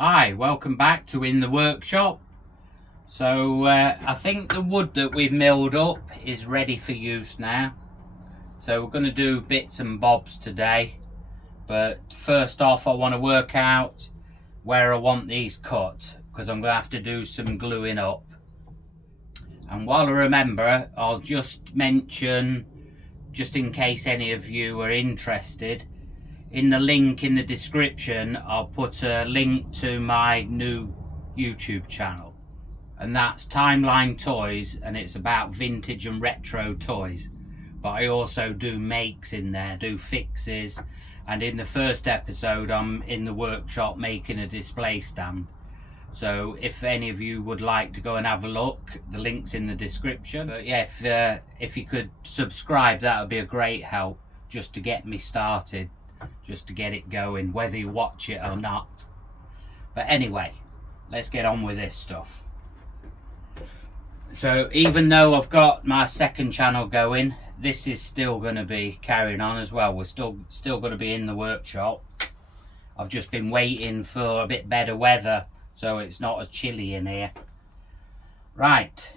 Hi, welcome back to In the Workshop. So I think the wood that we've milled up is ready for use now. So we're going to do bits and bobs today. But first off, I want to work out where I want these cut, because I'm going to have to do some gluing up. And while I remember, I'll just mention, just in case any of you are interested, in the link in the description I'll put a link to my new YouTube channel, and that's Timeline Toys, and it's about vintage and retro toys. But I also do makes in there, do fixes, and in the first episode I'm in the workshop making a display stand. So if any of you would like to go and have a look, the link's in the description. But yeah, if you could subscribe, that would be a great help, just to get me started, just to get it going, whether you watch it or not. But anyway, let's get on with this stuff. So even though I've got my second channel going, this is still going to be carrying on as well. We're still going to be in the workshop. I've just been waiting for a bit better weather, so it's not as chilly in here. Right,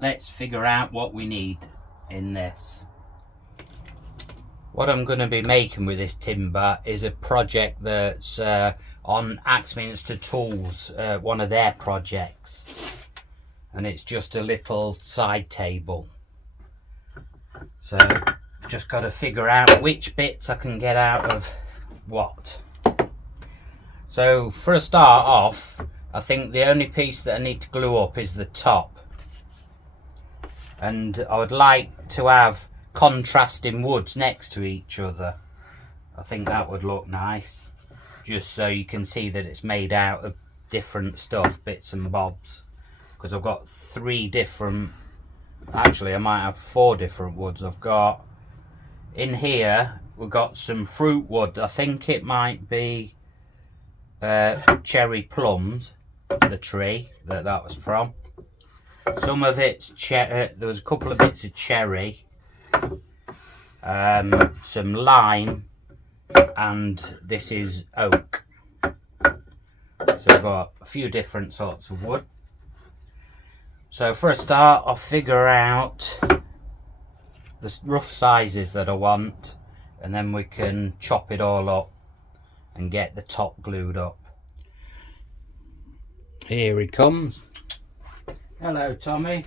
let's figure out what we need in this. What I'm going to be making with this timber is a project that's on Axminster Tools, one of their projects, and it's just a little side table. So just got to figure out which bits I can get out of what. So for a start off, I think the only piece that I need to glue up is the top, and I would like to have contrasting woods next to each other. I think that would look nice, just so you can see that it's made out of different stuff, bits and bobs, because I've got 3 different, actually I might have 4 different woods. I've got in here, we've got some fruit wood. I think it might be cherry plums, the tree that was from. Some of it's there was a couple of bits of cherry, some lime, and this is oak. So we've got a few different sorts of wood. So for a start, I'll figure out the rough sizes that I want, and then we can chop it all up and get the top glued up. Here he comes. Hello, Tommy.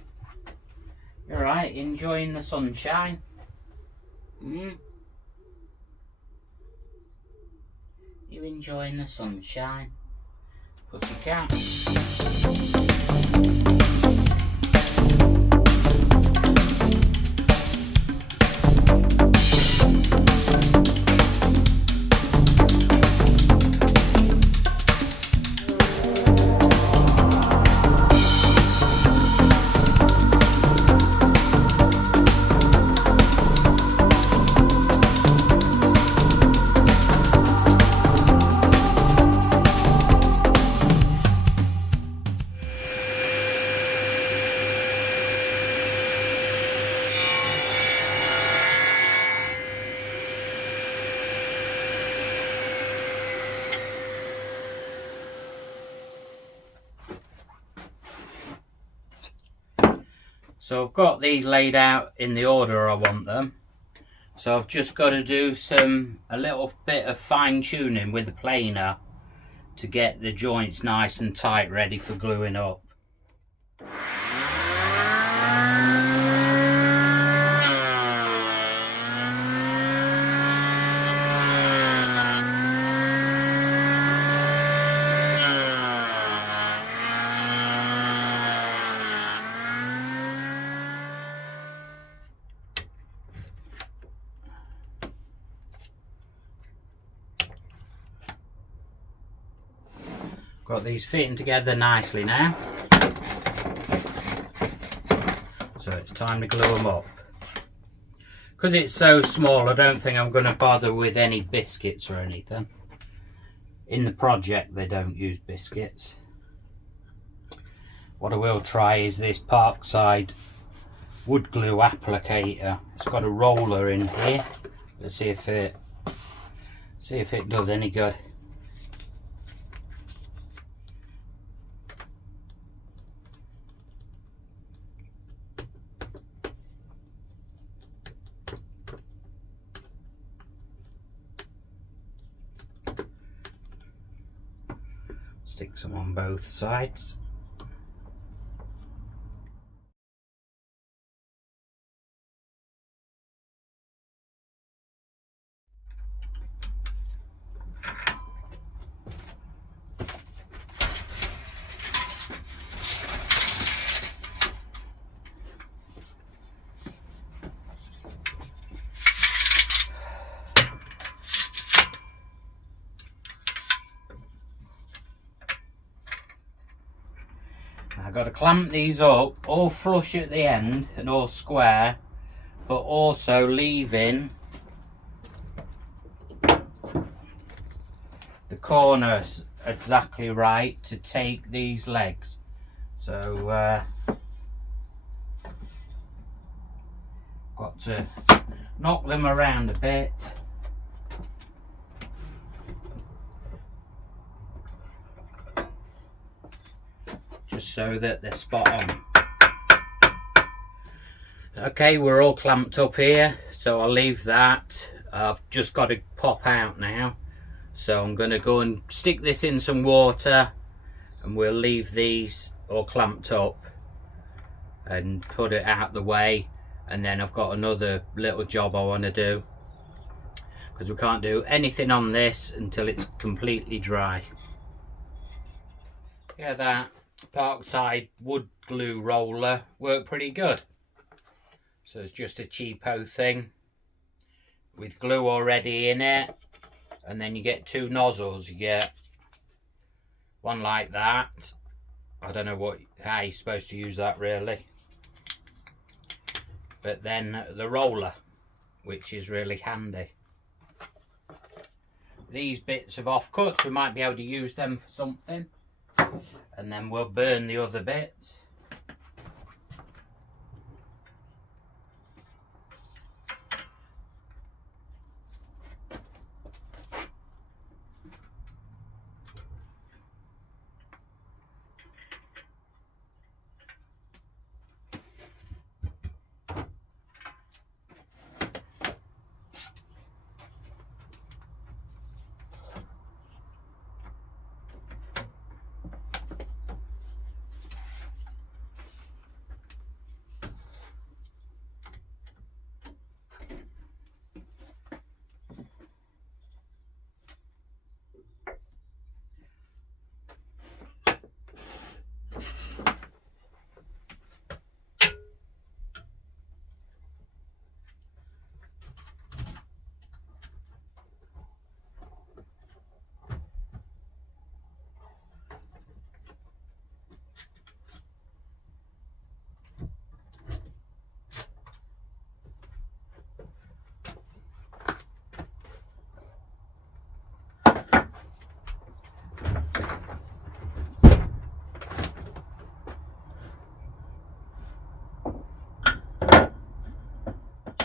You alright? Enjoying the sunshine? You enjoying the sunshine? Pussycat. So I've got these laid out in the order I want them. So I've just got to do a little bit of fine tuning with the planer to get the joints nice and tight, ready for gluing up. Got these fitting together nicely now, so it's time to glue them up. Because it's so small, I don't think I'm going to bother with any biscuits or anything. In the project they don't use biscuits. What I will try is this Parkside wood glue applicator. It's got a roller in here. Let's see if it does any good. Stick some on both sides. I've got to clamp these up all flush at the end and all square, but also leaving the corners exactly right to take these legs. So got to knock them around a bit. Just so that they're spot on. Okay, we're all clamped up here, so I'll leave that. I've just got to pop out now, so I'm going to go and stick this in some water, and we'll leave these all clamped up and put it out the way. And then I've got another little job I want to do, because we can't do anything on this until it's completely dry. Yeah, that Parkside wood glue roller worked pretty good. So it's just a cheapo thing with glue already in it, and then you get two nozzles. You get one like that. I don't know how you're supposed to use that really, but then the roller, which is really handy. These bits of offcuts, we might be able to use them for something, and then we'll burn the other bits.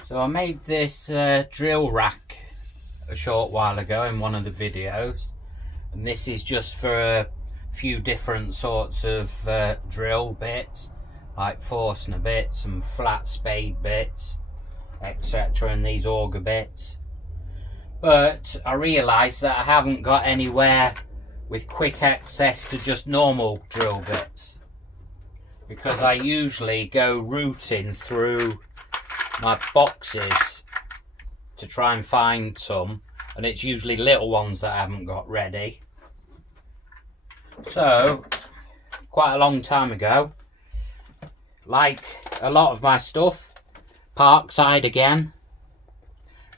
So I made this drill rack a short while ago in one of the videos, and this is just for a few different sorts of drill bits, like Forstner bits and flat spade bits, etc., and these auger bits. But I realised that I haven't got anywhere with quick access to just normal drill bits, because I usually go rooting through my boxes to try and find some, and it's usually little ones that I haven't got ready. So quite a long time ago, like a lot of my stuff, Parkside again,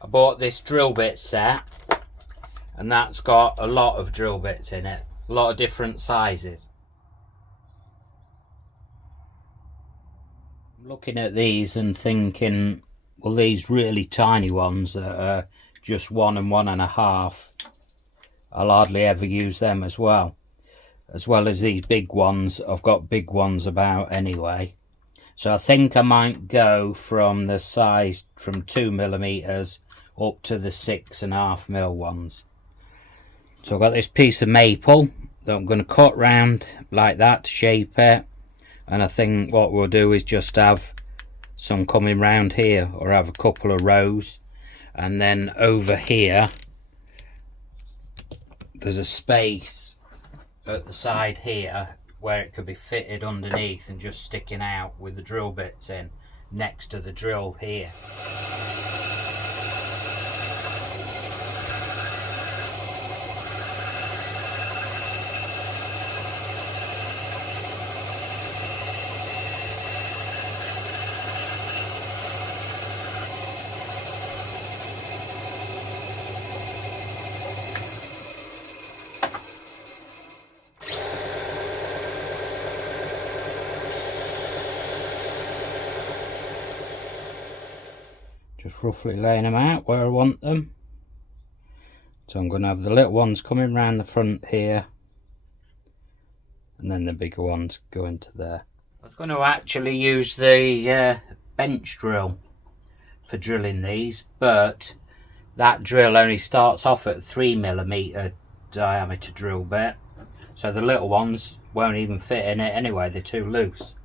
I bought this drill bit set, and that's got a lot of drill bits in it, a lot of different sizes. Looking at these and thinking, well, these really tiny ones that are just 1 and 1.5, I'll hardly ever use them as well as these big ones. I've got big ones about anyway, so I think I might go from the size from 2mm up to the 6.5mm ones. So I've got this piece of maple that I'm going to cut round like that to shape it. And I think what we'll do is just have some coming round here, or have a couple of rows, and then over here there's a space at the side here where it could be fitted underneath and just sticking out with the drill bits in next to the drill here. Just roughly laying them out where I want them. So I'm going to have the little ones coming round the front here, and then the bigger ones going to there. I was going to actually use the bench drill for drilling these, but that drill only starts off at 3mm diameter drill bit, so the little ones won't even fit in it anyway, they're too loose.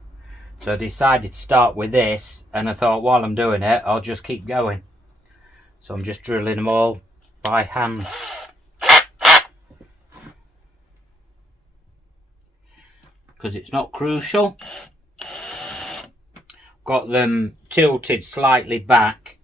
So I decided to start with this, and I thought while I'm doing it I'll just keep going. So I'm just drilling them all by hand. Because it's not crucial. Got them tilted slightly back.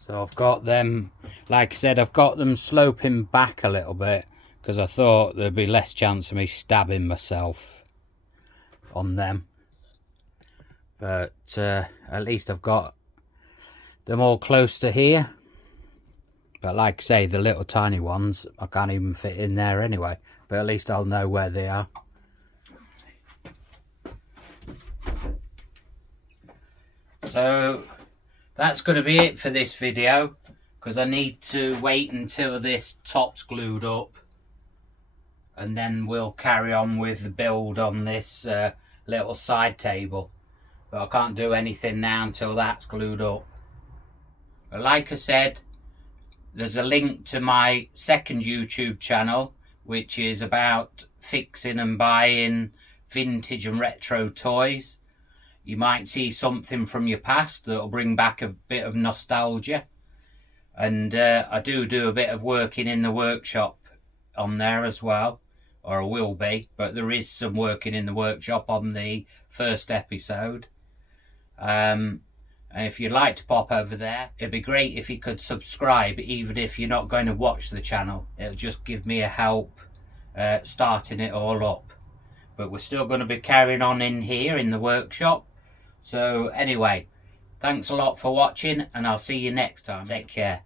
So I've got them, like I said, I've got them sloping back a little bit because I thought there'd be less chance of me stabbing myself on them. But at least I've got them all close to here. But like I say, the little tiny ones, I can't even fit in there anyway. But at least I'll know where they are. So that's going to be it for this video, because I need to wait until this top's glued up, and then we'll carry on with the build on this little side table. But I can't do anything now until that's glued up. But like I said, there's a link to my second YouTube channel, which is about fixing and buying vintage and retro toys. You might see something from your past that'll bring back a bit of nostalgia. And I do a bit of working in the workshop on there as well, or I will be, but there is some working in the workshop on the first episode. And if you'd like to pop over there, it'd be great if you could subscribe, even if you're not going to watch the channel. It'll just give me a help starting it all up. But we're still going to be carrying on in here in the workshop. So anyway, thanks a lot for watching, and I'll see you next time. Take care.